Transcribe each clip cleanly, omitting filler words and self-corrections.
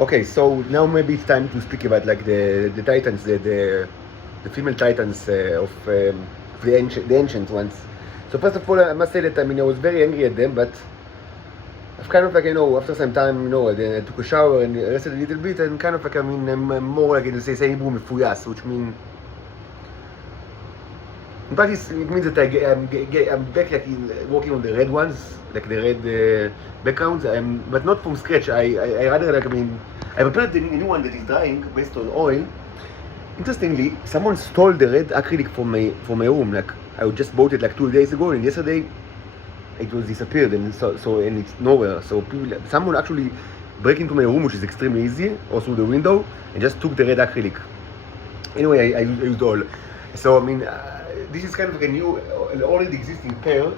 Okay, so now maybe it's time to speak about like the titans, the female titans of the ancient ones. So first of all, I must say that I mean I was very angry at them, but I've kind of like after some time I took a shower and rested a little bit, and kind of like I'm more like in say Hebrew mefuyas, which mean in practice it means that I'm back like working on the red ones, like the red backgrounds, but not from scratch. I rather like I prepared the new one that is drying based on oil. Interestingly, someone stole the red acrylic from my room. Like I just bought it like 2 days ago, and yesterday it was disappeared, and and it's nowhere. So someone actually break into my room, which is extremely easy, or through the window, and just took the red acrylic. Anyway, I used all. So I mean, this is kind of like an already existing pair,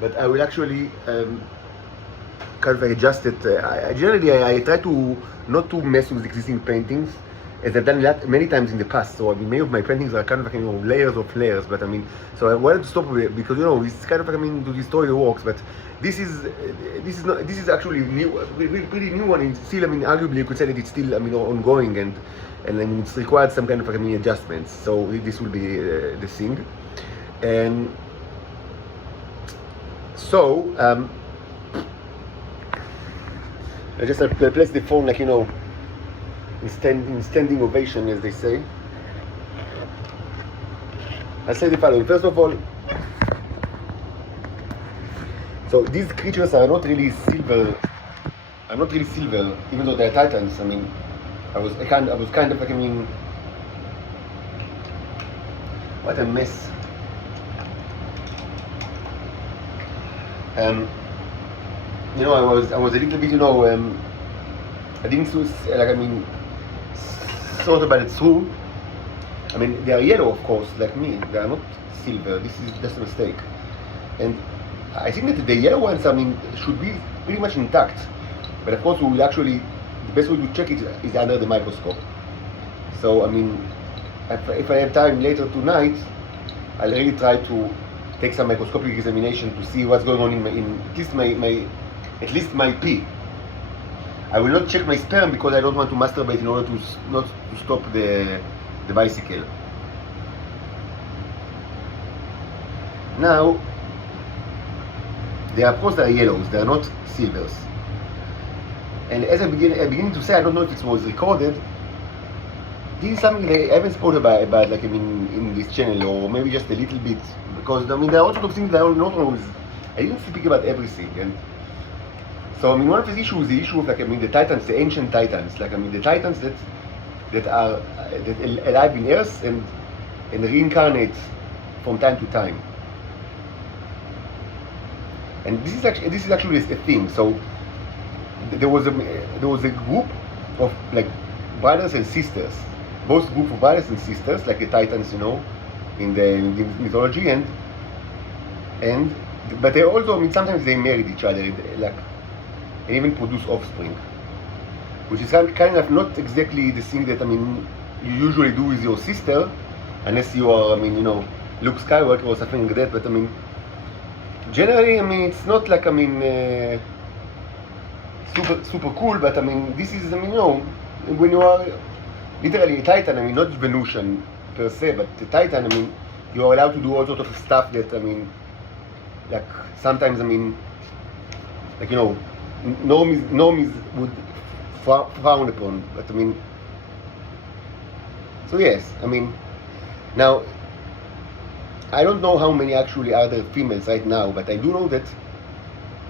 but I will actually kind of like adjust it. Generally, I try to not to mess with existing paintings, as I've done that many times in the past. So I mean, many of my paintings are kind of like layers of layers. But I mean, so I wanted to stop with it because it's kind of like to destroy the works. But this is actually new, pretty new one. It's still arguably you could say that it's still ongoing, and it's required some kind of adjustments. So this will be the thing, and so I just place the phone in standing ovation, as they say. I say the following. First of all, so these creatures are not really silver. Even though they're titans. I mean, I was kind of like what a mess. I was a little bit I didn't thought about it through. I mean, they are yellow, of course, like me. They are not silver. This is just a mistake. And I think that the yellow ones, should be pretty much intact. But of course, we will the best way to check it is under the microscope. So, if I have time later tonight, I'll really try to take some microscopic examination to see what's going on in at least my pee. I will not check my sperm because I don't want to masturbate in order to not to stop the bicycle. Now, of course, they are yellows. They are not silvers. And as I begin to say, I don't know if it was recorded. This is something that I haven't spoken about in this channel, or maybe just a little bit, because there are all sorts of things that are not always. I didn't speak about everything, and so one of the issues is the issue of the titans, the ancient titans, the titans that are alive in Earth and reincarnate from time to time. And this is actually a thing. So there was a group of brothers and sisters, both group of brothers and sisters, like the titans, in the mythology, but they also sometimes they married each other, and even produce offspring, which is kind of not exactly the thing that you usually do with your sister, unless you are Luke Skywalker or something like that. But generally it's not super cool. But this is when you are literally a titan, not Venusian per se, but the titan, you are allowed to do all sorts of stuff that sometimes normies would frown upon. But so yes, now I don't know how many actually are there females right now, but I do know that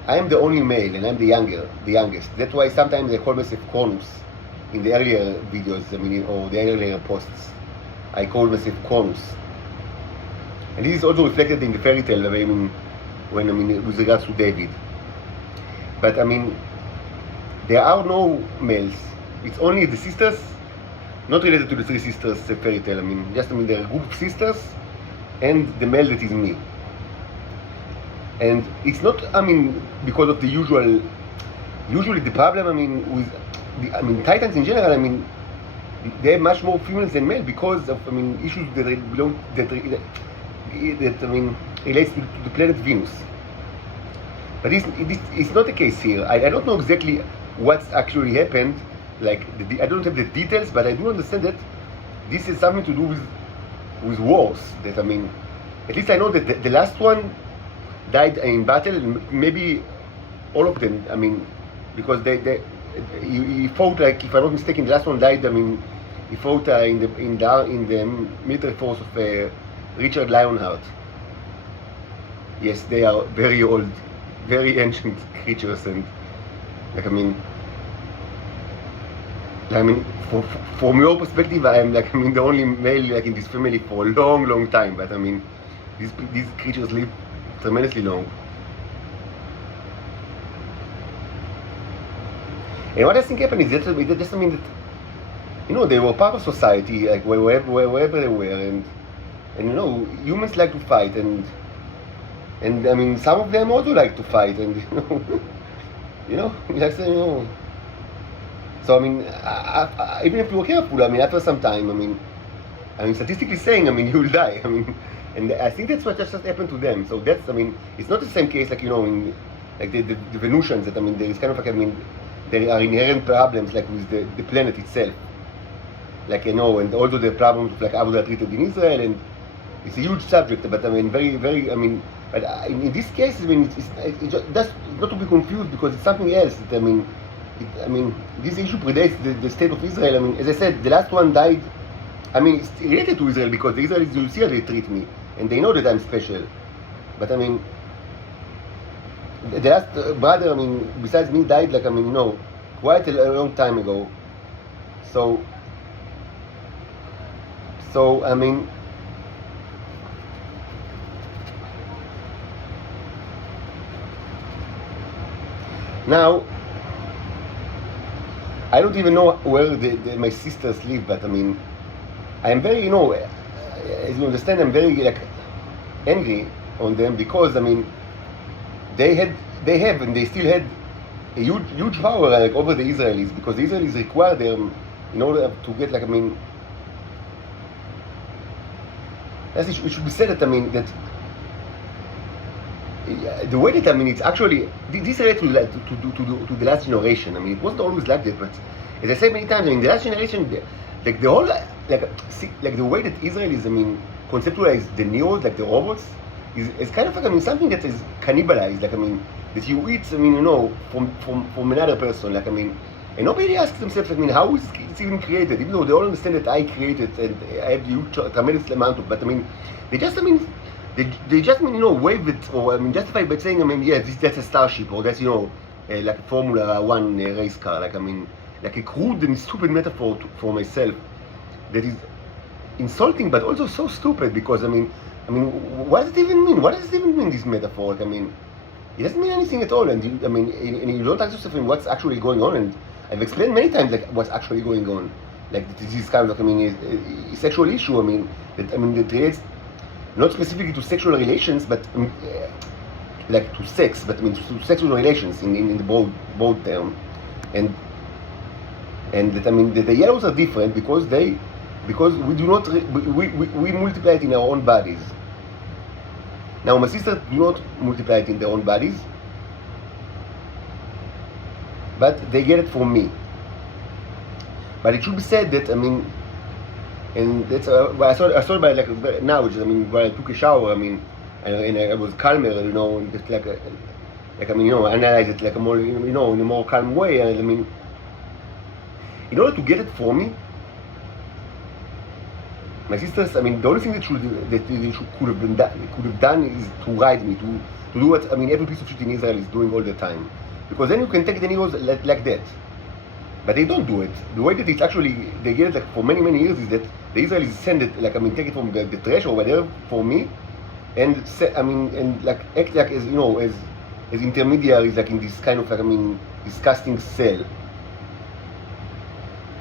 I am the only male and I'm the youngest. That's why sometimes I call myself Cronus. In the earlier videos, or the earlier posts, I call myself Cronus. And this is also reflected in the fairy tale, when with regards to David. But there are no males. It's only the sisters, not related to the three sisters fairy tale. Just there are a group of sisters and the male that is me. And it's not because of the usually the problem with titans in general. They have much more females than male because of issues that relates to the planet Venus. But this is not the case here. I don't know exactly what's actually happened like I don't have the details, but I do understand that this is something to do with wars. That I mean, at least I know that the last one died in battle. Maybe all of them. I mean, because he fought, like, if I'm not mistaken, the last one died. I mean, he fought in the military force of Richard Lionheart. Yes, they are very old, very ancient creatures, and like I mean, from your perspective, I'm like, I mean, the only male like in this family for a long, long time. But I mean, these creatures live tremendously long. And what I think happened is that it just mean that, you know, they were part of society, like wherever they were, and you know, humans like to fight, and I mean, some of them also like to fight, and you know, like, you know. So I mean, even if you're careful, I mean, after some time, I mean, statistically saying, I mean, you will die. I mean, and I think that's what just happened to them. So that's, I mean, it's not the same case like, you know, in like the Venusians, that I mean, there is kind of like, I mean, there are inherent problems like with the planet itself, like, you know, and also the problems of like how they are treated in Israel, and it's a huge subject. But I mean, very, I mean, but in this case, I mean, it's just not to be confused, because it's something else. That, I mean, this issue predates the state of Israel. I mean, as I said, the last one died. I mean, it's related to Israel, because the Israelis, you see how they treat me, and they know that I'm special. But I mean, the last brother, I mean, besides me, died, like, I mean, you know, quite a long time ago. So I mean, now, I don't even know where my sisters live, but I mean, I'm very, you know, as you understand, I'm very like angry on them, because I mean, they have, and they still had a huge power like over the Israelis, because the Israelis require them in order to get, like, I mean, it should be said that, I mean, that the way that, I mean, it's actually, this relates to the last generation. I mean, it wasn't always like that, but as I said many times, I mean, the last generation, like the whole, like the way that Israelis, I mean, conceptualize the neos, like the robots, is kind of like, I mean, something that is cannibalized, like, I mean, that you eat, I mean, you know, from another person, like, I mean, and nobody asks themselves, I mean, how is it even created, even though they all understand that I created, and I have huge, tremendous amount of, but I mean, they just, I mean, they just, I mean, you know, wave it, or I mean, justify by saying, I mean, yeah, that's a starship, or that's, you know, like a Formula One race car, like, I mean, like a crude and stupid metaphor for myself that is insulting, but also so stupid, because I mean, what does it even mean? What does it even mean, this metaphor? Like, I mean, it doesn't mean anything at all, and you, I mean, and you don't ask yourself what's actually going on, and I've explained many times, like, what's actually going on, like, this is kind of, like, I mean, a sexual issue, I mean, that relates not specifically to sexual relations, but like to sex, but I mean to sexual relations in the broad term, and that, I mean, that the yellows are different because we do not we multiply it in our own bodies. Now my sisters do not multiply it in their own bodies, but they get it from me. But it should be said that, I mean, and that's I saw it by, like, now, which is, I mean, while I took a shower, I mean, and I was calmer, you know, and just like I mean, you know, analyze it like a more, you know, in a more calm way. And I mean, in order to get it for me, my sisters, I mean, the only thing that could have done is to write me, to do what, I mean, every piece of shit in Israel is doing all the time, because then you can take the news like that. But they don't do it. The way that it's actually, they get it, like, for many years, is that the Israelis send it, like, I mean, take it from the trash or whatever for me, and I mean, and like act like, as you know, as intermediaries, like, in this kind of, like, I mean, disgusting cell.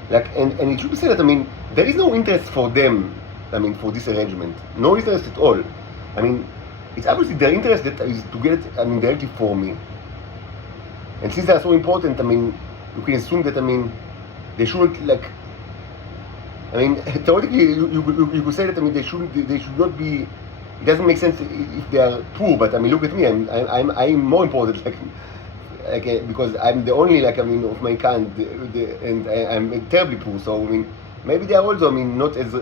Like, and it should be said that, I mean, there is no interest for them, I mean, for this arrangement. No interest at all. I mean, it's obviously their interest that is to get it, I mean, directly for me. And since they are so important, I mean, you can assume that, I mean, they shouldn't, like, I mean, theoretically, you could say that, I mean, they should not be. It doesn't make sense if they are poor, but I mean, look at me. I'm more important. Like, because I'm the only like I mean of my kind, and I'm terribly poor. So I mean, maybe they are also I mean not as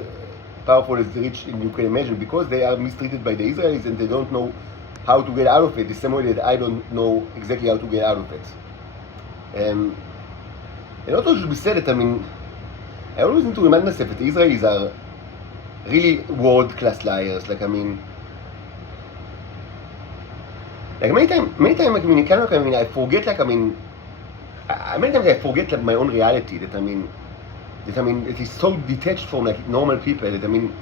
powerful as the rich you can imagine because they are mistreated by the Israelis and they don't know how to get out of it. The same way that I don't know exactly how to get out of it. And also it should be said that I mean, I always need to remind myself that the Israelis are really world-class liars. Like I mean. Like many times, like, I mean, kind of, I mean, I forget, like, I mean, many times I forget like my own reality. That I mean, it is so detached from like normal people. That I mean,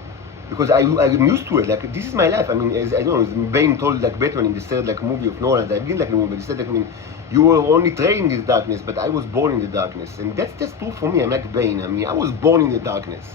because I'm used to it. Like this is my life. I mean, as I don't know, Bane told like Batman in the third like movie of Nolan. I didn't like the movie, but he said like I mean, you were only trained in the darkness, but I was born in the darkness, and that's true for me. I'm like Bane. I mean, I was born in the darkness.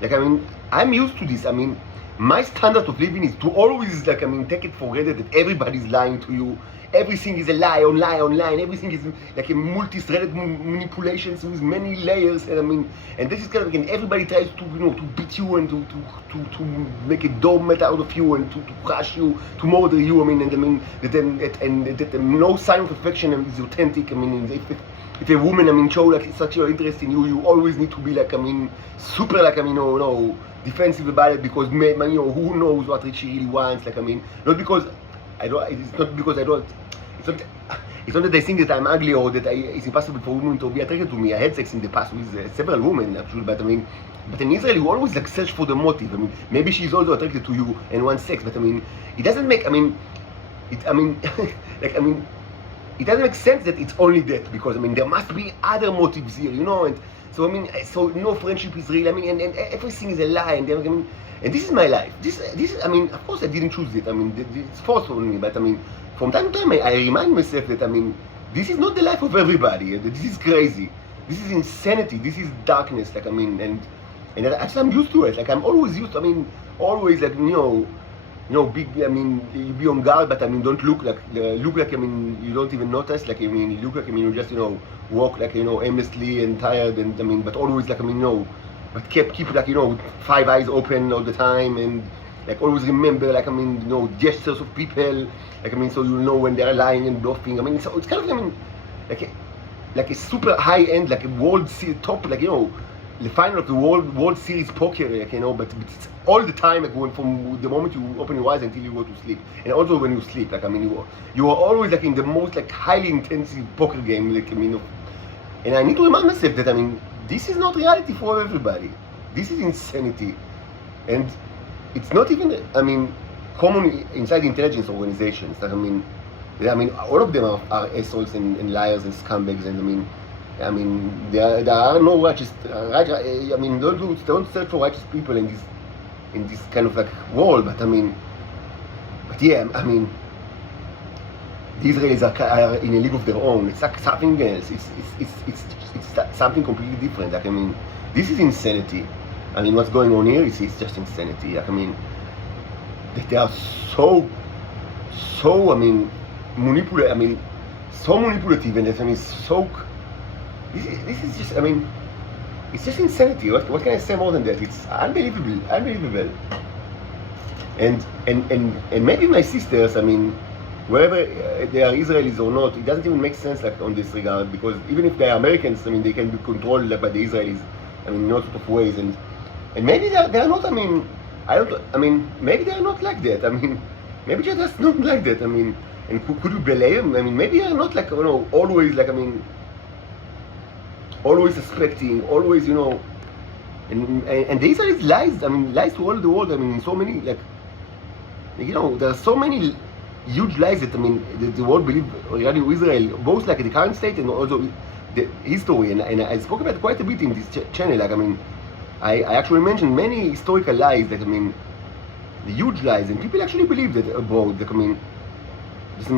Like I mean, I'm used to this. I mean. My standard of living is to always, like, I mean, take it for granted that everybody's lying to you. Everything is a lie online. Everything is like a multi-threaded manipulations with many layers. And I mean, and this is kind of, and everybody tries to, you know, to beat you and to make a doormat out of you and to crush you, to murder you. I mean, and I mean, that no sign of affection is authentic. I mean, if a woman, I mean, show like sexual interest in you, you always need to be like, I mean, super, like, I mean, no. Defensive about it because you know who knows what she really wants. Like I mean, not because I don't. It's not because I don't. It's not that I think that I'm ugly or that it's impossible for women to be attracted to me. I had sex in the past with several women actually, but I mean, but in Israel you always like search for the motive. I mean, maybe she's also attracted to you and wants sex, but I mean, it doesn't make. I mean, like I mean, it doesn't make sense that it's only that because I mean there must be other motives here, you know, and. So I mean, so no friendship is real. I mean, and everything is a lie. And I mean, and this is my life. This I mean, of course I didn't choose it. I mean, it's forced on me. But I mean, from time to time I remind myself that I mean, this is not the life of everybody. This is crazy. This is insanity. This is darkness. Like I mean, and actually I'm used to it. Like I'm always used to. I mean, always like you know, big. I mean, you be on guard, but I mean, don't look like I mean, you don't even notice. Like I mean, you look like I mean, you just you know. Walk like you know aimlessly and tired and I mean but always like I mean you know but keep like you know 5 eyes open all the time and like always remember like I mean you know gestures of people like I mean so you know when they're lying and bluffing. I mean so it's kind of I mean like a super high end like a world series top like you know the final of the world series poker like you know but it's all the time like when from the moment you open your eyes until you go to sleep and also when you sleep like I mean you are always like in the most like highly intensive poker game like I mean and I need to remind myself that I mean this is not reality for everybody. This is insanity and it's not even I mean common inside intelligence organizations. Like, I mean all of them are assholes and liars and scumbags and I mean there are no righteous I mean don't search for righteous people in this kind of like world but but yeah I mean the Israelis are in a league of their own. It's like something else. It's something completely different. Like I mean, this is insanity. I mean, what's going on here is just insanity. Like I mean, they are so I mean, manipulative. I mean, so manipulative and I mean, so. This is just. I mean, it's just insanity. What can I say more than that? It's unbelievable. And maybe my sisters. I mean. Wherever they are Israelis or not, it doesn't even make sense like on this regard because even if they are Americans, I mean they can be controlled like, by the Israelis, I mean in all sorts of ways and maybe they are not. I mean maybe they are not like that. I mean maybe they're just not like that. I mean and could you blame them? I mean maybe they are not like you know always like I mean always suspecting, always you know and the Israelis lies. I mean lies to all the world. I mean in so many like you know there are so many. Huge lies that I mean the world believe regarding Israel, both like the current state and also the history. And I spoke about quite a bit in this channel. Like I mean, I actually mentioned many historical lies that I mean, the huge lies, and people actually believe that about. Like, I mean,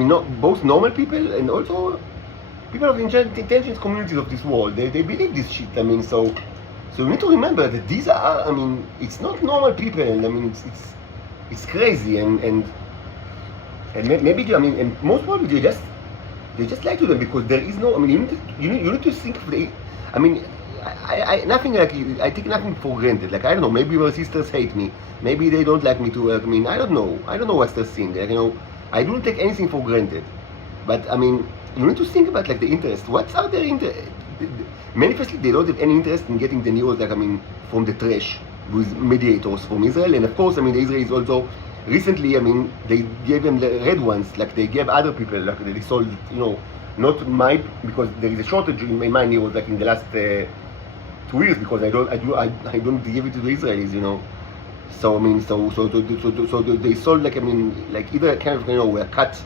not both normal people and also people of the intelligence communities of this world. They believe this shit. I mean, so we need to remember that these are. I mean, it's not normal people, and I mean, it's crazy and maybe I mean, and most probably they just lie to them because there is no. I mean, you need to think of the. I mean, I nothing like I take nothing for granted. Like I don't know. Maybe my sisters hate me. Maybe they don't like me to I mean, I don't know. I don't know what they're saying. Like, you know, I don't take anything for granted. But I mean, you need to think about like the interest. What are their interest? Manifestly, they don't have any interest in getting the news, like, I mean, from the trash with mediators from Israel. And of course, I mean, the Israelis also recently, I mean, they gave them the red ones, like they gave other people, like they sold, you know, not my, because there is a shortage in my news, like in the last 2 years, because I don't give it to the Israelis, you know. So I mean, so they sold, like, I mean, like either kind of, you know, a cut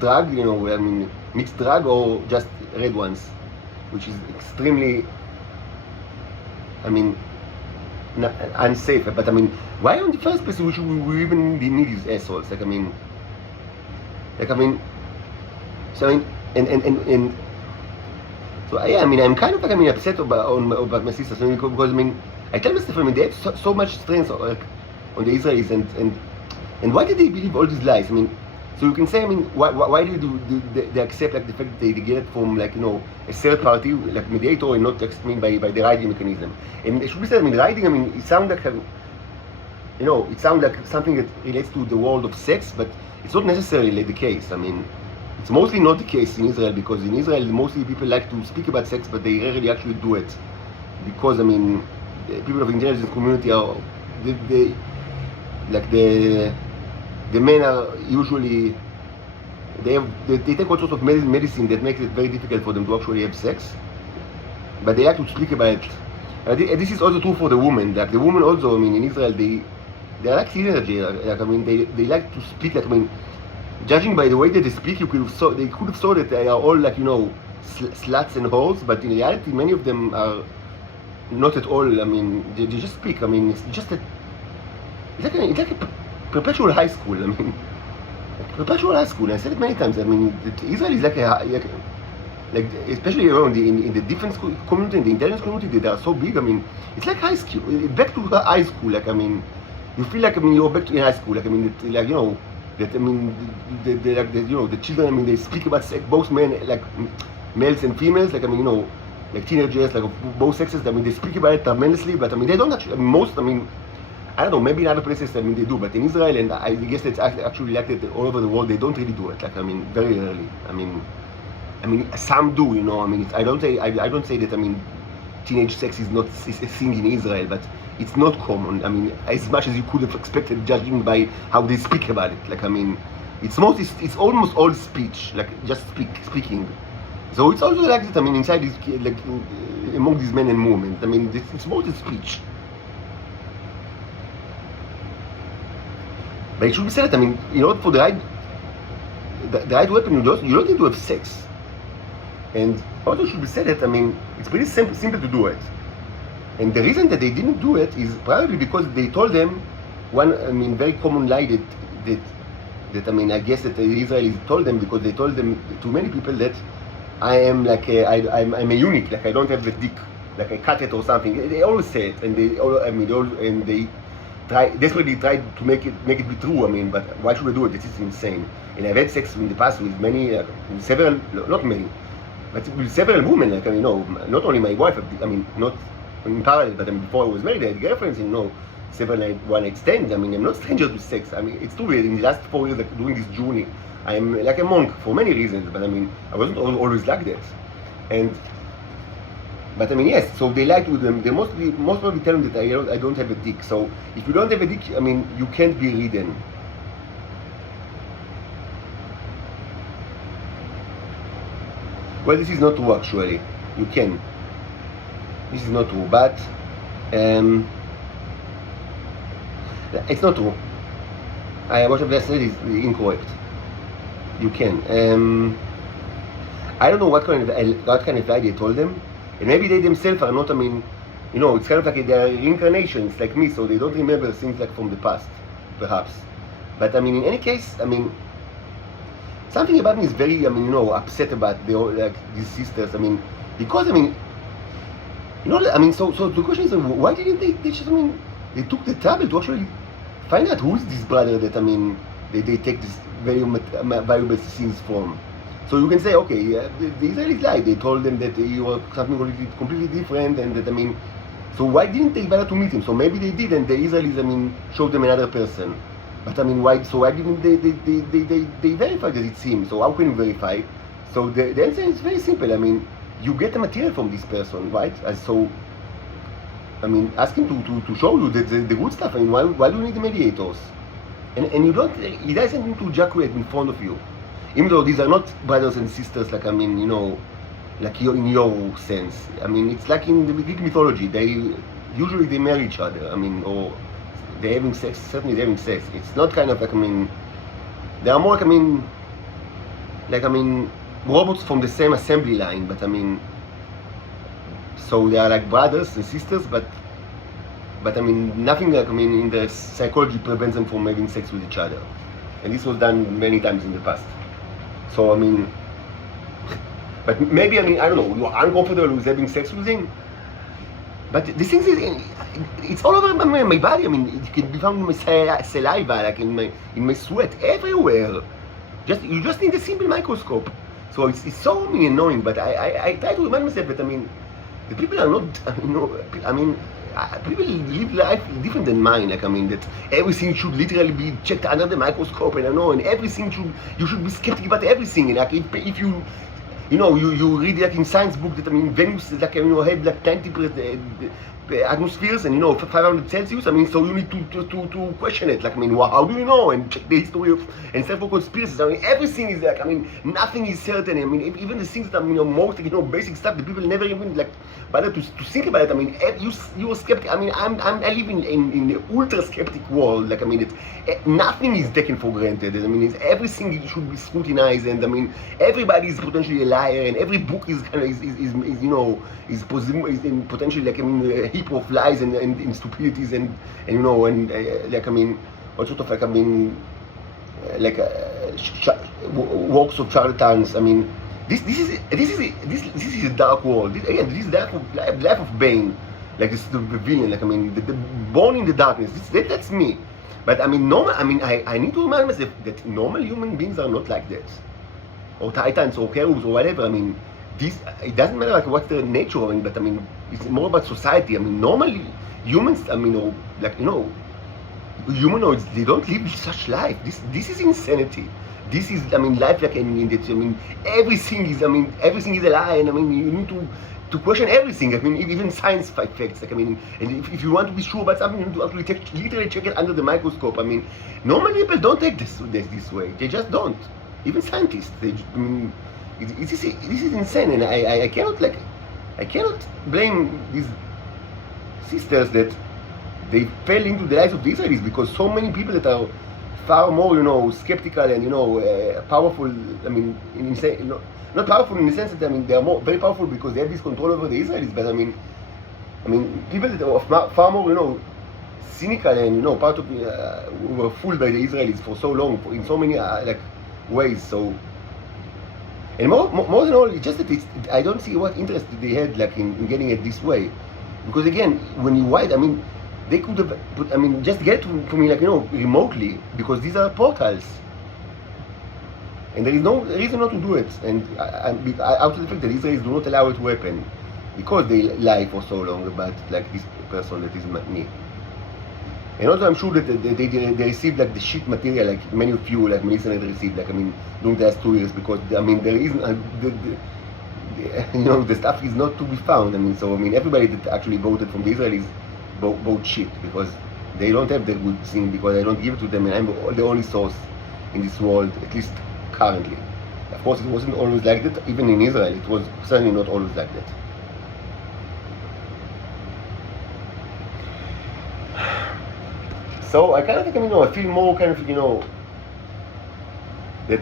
drug, you know, I mean, mixed drug, or just red ones, which is extremely, I mean, unsafe. But I mean, why on the first place we even need these assholes? Like, I mean, so I mean, and so yeah, I mean, I'm kind of like, I mean, upset about my sisters, because I mean, I tell myself, I mean, they have so much strength on the Israelis, and why did they believe all these lies? I mean, so you can say, I mean, why do they accept, like, the fact that they get it from, like, you know, a third party, like mediator, and not, like, I mean, by the writing mechanism? And it should be said, I mean, writing, I mean, it sounds like, you know, it sounds like something that relates to the world of sex, but it's not necessarily the case. I mean, it's mostly not the case in Israel, because in Israel, mostly people like to speak about sex, but they rarely actually do it. Because, I mean, the people of intelligence community are, the men are usually, they take all sorts of medicine that makes it very difficult for them to actually have sex, but they like to speak about it. And this is also true for the women. Like the women also, I mean, in Israel, they're like teenagers. Like, I mean, they like to speak. Like, I mean, judging by the way that they speak, they could have thought that they are all, like, you know, sluts and whores, but in reality, many of them are not at all. I mean, they just speak. I mean, it's just it's like a perpetual high school. I mean, perpetual high school. I said it many times. I mean, Israel is like especially around in the defense community, in the intelligence community, they are so big. I mean, it's like high school, back to high school. Like, I mean, you feel like, I mean, you're back to in high school. Like, I mean, like, you know, that, I mean, like, you know, the children, I mean, they speak about sex, both men, like males and females. Like, I mean, you know, like teenagers, like of both sexes. I mean, they speak about it tremendously, but I mean, they don't actually. I mean, most, I mean, I don't know, maybe in other places, I mean, they do, but in Israel, and I guess it's actually like that all over the world, they don't really do it. Like, I mean, very rarely. I mean, some do, you know. I mean, I don't say that, I mean, teenage sex is not a thing in Israel, but it's not common. I mean, as much as you could have expected, judging by how they speak about it. Like, I mean, it's almost all speech, like just speaking. So it's also like that. I mean, inside this, like, among these men and women, I mean, it's mostly speech. But it should be said, I mean, in order for the right weapon, you don't need to have sex. And also should be said that, I mean, it's pretty simple to do it. And the reason that they didn't do it is probably because they told them one, I mean, very common lie that I mean, I guess that the Israelis told them, because they told them to many people that I am like I'm a eunuch, like I don't have the dick, like I cut it or something. They always say it, and they desperately tried to make it be true. I mean, but why should I do it? This is insane. And I've had sex in the past with many, not many, but with several women. Like, I mean, you know, not only my wife. I mean, not in parallel, but I mean, before I was married, I had girlfriends. You know, several one night stands. I mean, I'm not stranger to sex. I mean, it's true. In the last 4 years, like, doing this journey, I'm like a monk for many reasons. But I mean, I wasn't always like that. But I mean, yes, so they lie to them. They most probably tell them that I don't have a dick. So if you don't have a dick, I mean, you can't be ridden. Well, this is not true, actually. You can. This is not true, but it's not true. What I've just said is incorrect. You can. I don't know what kind of lie they told them. And maybe they themselves are not, I mean, you know, it's kind of like they are reincarnations like me, so they don't remember things like from the past, perhaps. But I mean, in any case, I mean, something about me is very, I mean, you know, upset about like these sisters. I mean, because, I mean, you know, I mean, so the question is, why didn't they just, I mean, they took the trouble to actually find out who is this brother that, I mean, they take this very valuable things from. So you can say, okay, the Israelis lied. They told them that he was something completely different, and that, I mean, so why didn't they bother to meet him? So maybe they did, and the Israelis, I mean, showed them another person. But I mean, why didn't they verify that it's him? So how can you verify? So the answer is very simple. I mean, you get the material from this person, right? So, I mean, ask him to show you the good stuff. I mean, why do you need the mediators? And you don't, he doesn't need to ejaculate in front of you. Even though these are not brothers and sisters, like, I mean, you know, like in your sense. I mean, it's like in the Greek mythology. Usually they marry each other. I mean, or they're having sex, certainly they're having sex. It's not kind of like, I mean, they are more like, I mean, robots from the same assembly line, but I mean, so they are like brothers and sisters, but I mean, nothing like, I mean, in the psychology prevents them from having sex with each other. And this was done many times in the past. So, I mean, but maybe, I mean, I don't know, you're uncomfortable with having sex with him, but the thing is, it's all over my body. I mean, it can be found in my saliva, like in my sweat, everywhere. You just need a simple microscope. So it's so annoying, but I try to remind myself that, I mean, the people are not, you know, I mean, people live life different than mine. Like, I mean, that everything should literally be checked under the microscope, and I know, and everything you should be skeptical about everything. And like, if you know, you read like in science book that, I mean, Venus like, you know, had like 90% atmospheres and, you know, 500 Celsius. I mean, so you need to question it. Like, I mean, well, how do you know? And check the history of, and several conspiracies. I mean, everything is like, I mean, nothing is certain. I mean, even the things that, I mean, you know, most, you know, basic stuff that people never even like bother to think about it. I mean, you're skeptic. I mean, I live in the ultra skeptic world. Like, I mean, nothing is taken for granted. I mean, everything should be scrutinized, and I mean, everybody is potentially a liar, and every book is kind of is you know, is potentially like, I mean, a heap of lies and stupidities and you know, and like, I mean, all sort of like, I mean, like works of charlatans. I mean, this is a dark world. This is life of Bane, like this the villain. Like, I mean, the born in the darkness. That's me. But I mean, normal. I mean, I need to remind myself that normal human beings are not like that, or titans or cherubs or whatever. I mean, it doesn't matter like what's the nature of it, but I mean, it's more about society. I mean, normally humans, I mean, or like, you know, humanoids, they don't live such life. This is insanity. This is, I mean, life like in that. I mean, everything is a lie, and I mean, you need to question everything. I mean, even science facts. Like, I mean, and if you want to be sure about something, you need to actually literally check it under the microscope. I mean, normal people don't take this way. They just don't. Even scientists. I mean, this is insane, and I cannot blame these sisters that they fell into the lies of the Israelis, because so many people that are far more, you know, skeptical and, you know, powerful. I mean, not powerful in the sense that, I mean, they are very powerful because they have this control over the Israelis. But I mean, people that are far more, you know, cynical and, you know, part of who were fooled by the Israelis for so long, in so many like ways. So, and more than all, it's just that I don't see what interest they had like in getting it this way, because again, when you write, I mean, they could have put, I mean, just get to me like, you know, remotely, because these are portals, and there is no reason not to do it. And out of the fact that Israelis do not allow it to happen, because they lie for so long about like this person that is me. And also, I'm sure that they received like the shit material, like many of you, like Melissa had received, like, I mean, during the last 2 years, because I mean, there isn't you know, the stuff is not to be found. I mean, so I mean, everybody that actually voted from the Israelis vote shit, because they don't have the good thing, because I don't give it to them, and I'm the only source in this world, at least currently. Of course, it wasn't always like that. Even in Israel, it was certainly not always like that. So I kind of think, you know, I feel more kind of, you know, that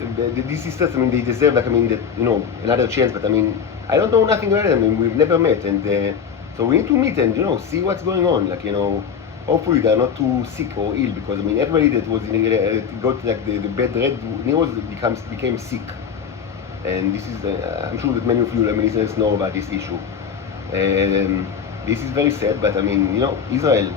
these sisters, I mean, they deserve, like, I mean, that, you know, another chance. But I mean, I don't know nothing about them. I mean, we've never met, and so we need to meet and, you know, see what's going on. Like, you know, hopefully they're not too sick or ill, because I mean, everybody that was got like the bad red news became sick, and this is I'm sure that many of you, I mean, listeners know about this issue. This is very sad, but I mean, you know, Israel.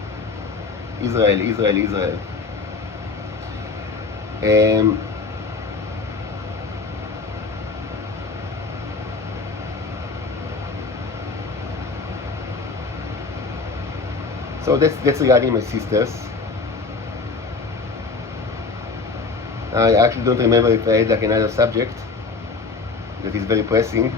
So that's regarding my sisters. I actually don't remember if I had like another subject. that is very pressing.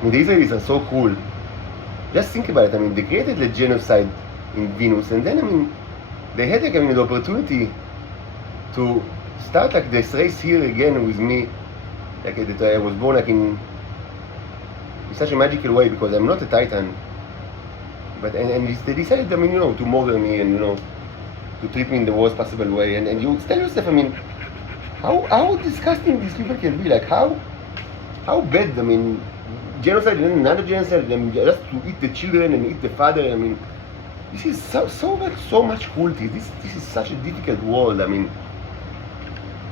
I mean, the Israelis are so cool. Just think about it. I mean, they created the genocide in Venus, and then, I mean, they had like, I mean, the opportunity to start like this race here again with me. Like that I was born like in such a magical way because I'm not a Titan. But and they decided, I mean, you know, to murder me and, you know, to treat me in the worst possible way. And you tell yourself, I mean, how disgusting these people can be. Like how bad, I mean, genocide and another genocide, I mean, just to eat the children and eat the father. I mean, this is so much cruelty. This is such a difficult world. I mean,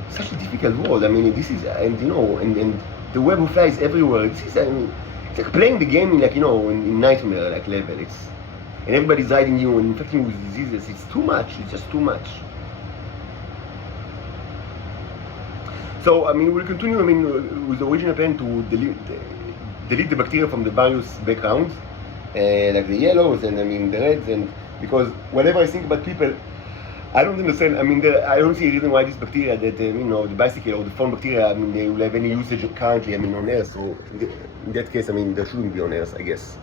such a difficult world. I mean, this is, and you know, and the web of flies everywhere. This is, I mean, it's like playing the game in, like, you know, in nightmare like level. It's, and everybody's hiding you and infecting you with diseases. It's too much. It's just too much. So, I mean, we'll continue, I mean, with the original plan to delete the bacteria from the various backgrounds, like the yellows and, I mean, the reds, and because whenever I think about people, I don't understand, I mean, I don't see a reason why this bacteria that, you know, the bicycle or the phone bacteria, I mean, they will have any usage currently, I mean, on Earth. So, in that case, I mean, they shouldn't be on Earth, I guess.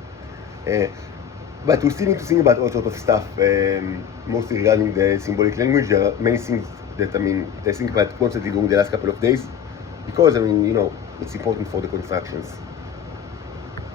But we still need to think about all sorts of stuff, mostly regarding the symbolic language. There are many things that, I mean, I think about constantly during the last couple of days, because, I mean, you know, it's important for the constructions.